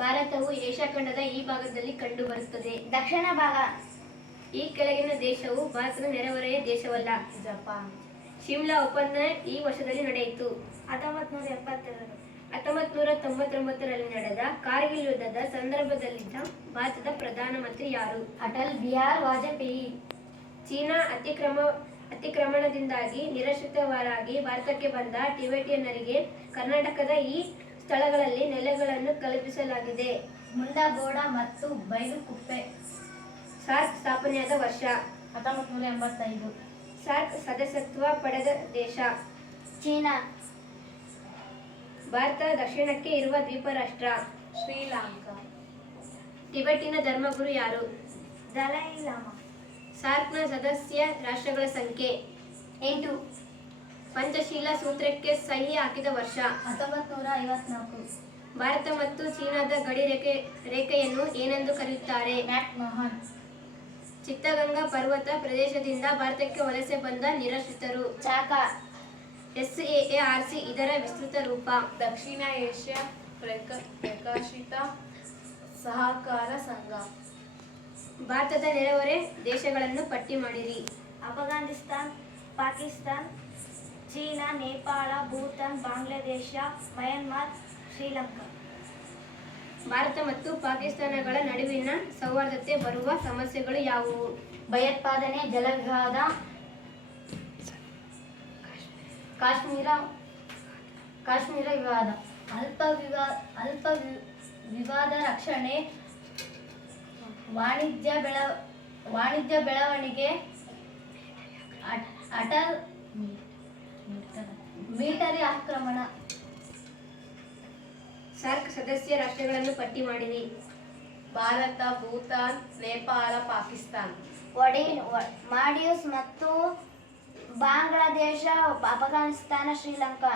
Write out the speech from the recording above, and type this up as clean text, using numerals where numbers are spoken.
ಭಾರತವು ಏಷ್ಯಾ ಖಂಡದ ಈ ಭಾಗದಲ್ಲಿ ಕಂಡುಬರುತ್ತದೆ. ದಕ್ಷಿಣ ಭಾಗ. ಈ ಕೆಳಗಿನ ದೇಶವು ಭಾರತದ ನೆರೆಹೊರೆಯ ದೇಶವಲ್ಲ. ಜಪಾನ್. ಶಿಮ್ಲಾ ಒಪ್ಪಂದ ಈ ವರ್ಷದಲ್ಲಿ ನಡೆಯಿತು. 1972. 1999ರಲ್ಲಿ ನಡೆದ ಕಾರ್ಗಿಲ್ ಯುದ್ಧದ ಸಂದರ್ಭದಲ್ಲಿದ್ದ ಭಾರತದ ಪ್ರಧಾನಮಂತ್ರಿ ಯಾರು? ಅಟಲ್ ಬಿಹಾರಿ ವಾಜಪೇಯಿ. ಚೀನಾ ಅತಿಕ್ರಮಣದಿಂದಾಗಿ ನಿರಾಶ್ರಿತರಾಗಿ ಭಾರತಕ್ಕೆ ಬಂದ ಟಿಬೆಟಿಯನ್ನರಿಗೆ ಕರ್ನಾಟಕದ ಈ ಸ್ಥಳಗಳಲ್ಲಿ ನೆಲೆಗಳನ್ನು ಕಲ್ಪಿಸಲಾಗಿದೆ. ಮುಂಡಗೋಡ ಮತ್ತು ಬೈಲುಕುಪ್ಪೆ. ಸಾರ್ಕ್ ಸ್ಥಾಪನೆಯಾದ ವರ್ಷ? 1985. ಸಾರ್ಕ್ ಸದಸ್ಯತ್ವ ಪಡೆದ ದೇಶ? ಚೀನಾ. ಭಾರತ ದಕ್ಷಿಣಕ್ಕೆ ಇರುವ ದ್ವೀಪ ರಾಷ್ಟ್ರ? ಶ್ರೀಲಂಕಾ. ಟಿಬೆಟಿನ ಧರ್ಮಗುರು ಯಾರು? ದಲೈ ಲಾಮಾ. ಸಾರ್ಕ್ನ ಸದಸ್ಯ ರಾಷ್ಟ್ರಗಳ ಸಂಖ್ಯೆ? 8. ಪಂಚಶೀಲ ಸೂತ್ರಕ್ಕೆ ಸಹಿ ಹಾಕಿದ ವರ್ಷ? 1954. ಭಾರತ ಮತ್ತು ಚೀನಾದ ಗಡಿ ರೇಖೆಯನ್ನು ಏನೆಂದು ಕರೆಯುತ್ತಾರೆ? ಮ್ಯಾಕ್ಮಹನ್. ಚಿತ್ತಗಂಗಾ ಪರ್ವತ ಪ್ರದೇಶದಿಂದ ಭಾರತಕ್ಕೆ ವಲಸೆ ಬಂದ ನಿರಾಶ್ರಿತರು? ಚಾಕಾ. SAARC ಇದರ ವಿಸ್ತೃತ ರೂಪ? ದಕ್ಷಿಣ ಏಷ್ಯಾ ಪ್ರಕಾಶಿತ ಸಹಕಾರ ಸಂಘ. ಭಾರತದ ನೆರೆಹೊರೆ ದೇಶಗಳನ್ನು ಪಟ್ಟಿ ಮಾಡಿರಿ. ಅಫ್ಘಾನಿಸ್ತಾನ್, ಪಾಕಿಸ್ತಾನ್, ಚೀನಾ, ನೇಪಾಳ, ಭೂತಾನ್, ಬಾಂಗ್ಲಾದೇಶ, ಮಯನ್ಮಾರ್, ಶ್ರೀಲಂಕಾ. ಭಾರತ ಮತ್ತು ಪಾಕಿಸ್ತಾನಗಳ ನಡುವಿನ ಸೌಹಾರ್ದತೆ ಬರುವ ಸಮಸ್ಯೆಗಳು ಯಾವುವು? ಭಯೋತ್ಪಾದನೆ, ಜಲವಿವಾದ, ಕಾಶ್ಮೀರ ವಿವಾದ, ಅಲ್ಪ ವಿವಾದ ರಕ್ಷಣೆ, ವಾಣಿಜ್ಯ ಬೆಳವಣಿಗೆ, ಅಟಲ್ ಮಿಲಿಟರಿ ಆಕ್ರಮಣ. ಸಾರ್ಕ್ ಸದಸ್ಯ ರಾಷ್ಟ್ರಗಳನ್ನು ಪಟ್ಟಿ ಮಾಡಿರಿ. ಭಾರತ, ಭೂತಾನ್, ನೇಪಾಳ, ಪಾಕಿಸ್ತಾನ್. ಮಾಲ್ಡೀವ್ಸ್ ಮತ್ತು ಬಾಂಗ್ಲಾದೇಶ, ಅಫ್ಘಾನಿಸ್ತಾನ, ಶ್ರೀಲಂಕಾ.